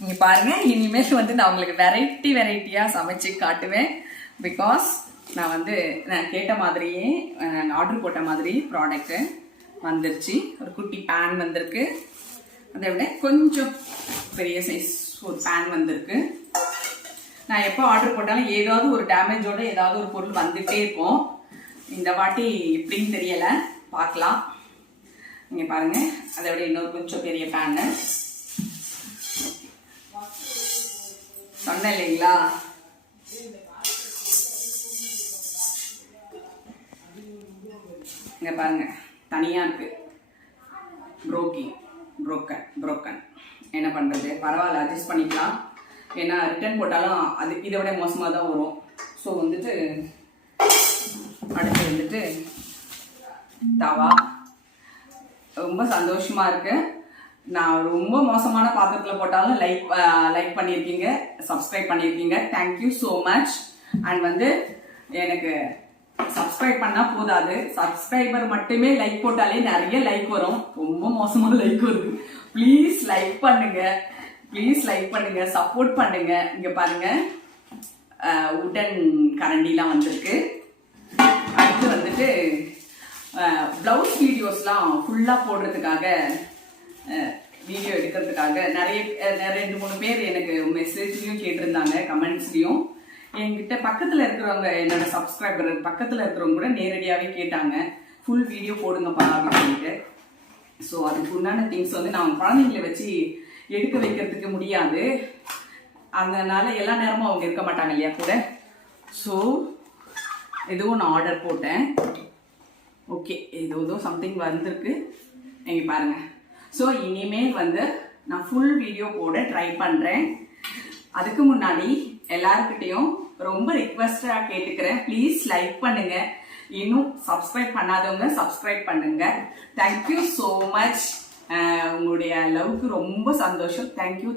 நீங்க பாருங்க, இனிமேல் வந்து நான் உங்களுக்கு வெரைட்டியா சமைச்சு காட்டுவேன். பிகாஸ் நான் கேட்ட மாதிரியே ஆர்டர் போட்ட மாதிரி ப்ராடக்ட் வந்துருச்சு. ஒரு குட்டி பேன் வந்திருக்கு, அதை விட கொஞ்சம் பெரிய சைஸ் ஒரு பேன் வந்திருக்கு. நான் எப்போ ஆர்டர் போட்டாலும் ஏதாவது ஒரு டேமேஜோட ஏதாவது ஒரு பொருள் வந்துட்டே இருக்கும். இந்த வாட்டி எப்படின்னு தெரியல, பார்க்கலாம். நீங்க பாருங்க, அதை விட இன்னொரு கொஞ்சம் பெரிய பேனு சொன்னேன் இல்லைங்களா. இங்க பாருங்க, தனியா இருக்கு. புரோக்கன் என்ன பண்றது, பரவாயில்ல, அட்ஜஸ்ட் பண்ணிக்கலாம். ஏன்னா ரிட்டர்ன் போட்டாலும் அது இதை விட மோசமாக தான் வரும். ஸோ வந்துட்டு அடுத்து வந்துட்டு தவா. ரொம்ப சந்தோஷமா இருக்கு. நான் ரொம்ப மோசமான பாத்திரத்தில் போட்டாலும் லைக் பண்ணியிருக்கீங்க, சப்ஸ்கிரைப் பண்ணியிருக்கீங்க. Thank you so much. அண்ட் வந்து எனக்கு சப்ஸ்கிரைப் பண்ணா போதாது, சப்ஸ்கிரைபர் மட்டுமே லைக் போட்டாலே நிறைய லைக் வரும். ரொம்ப மோசமான லைக் வருது. ப்ளீஸ் லைக் பண்ணுங்க, சப்போர்ட் பண்ணுங்க. இங்க பாருங்க, உடன் கரண்டிலாம் வந்திருக்கு. அடுத்து வந்துட்டு பிளவுஸ் வீடியோஸ்லாம் ஃபுல்லா போடுறதுக்காக, வீடியோ எடுக்கிறதுக்காக நிறைய 2-3 பேர் எனக்கு மெசேஜ்லயும் கேட்டிருந்தாங்க, கமெண்ட்ஸ்லயும். என்கிட்ட பக்கத்துல இருக்கிறவங்க, என்னோட சப்ஸ்கிரைபர் பக்கத்துல இருக்கிறவங்க கூட நேரடியாவே கேட்டாங்க, ஃபுல் வீடியோ போடுங்கப்பா அப்படின்னு சொல்லிட்டு. ஸோ அதுக்கு உண்டான திங்ஸ் வந்து நான் குழந்தைங்களை வச்சு எடுக்க வைக்கிறதுக்கு முடியாது. அதனால எல்லா நேரமும் அவங்க இருக்க மாட்டாங்க இல்லையா கூட. ஸோ எதுவும் நான் ஆர்டர் போட்டேன். ஓகே, ஏதோ சம்திங் வந்திருக்கு. நீங்க பாருங்க. ஸோ இனிமேல் வந்து நான் ஃபுல் வீடியோ போட ட்ரை பண்றேன். அதுக்கு முன்னாடி எல்லாருக்கிட்டையும் ரொம்ப ரிக்வெஸ்டா கேட்டுக்கிறேன், ப்ளீஸ் லைக் பண்ணுங்க. இன்னும் சப்ஸ்கிரைப் பண்ணாதவங்க சப்ஸ்கிரைப் பண்ணுங்க. Thank you so much. உங்களுடைய லவ்க்கு ரொம்ப சந்தோஷம். தேங்க்யூ.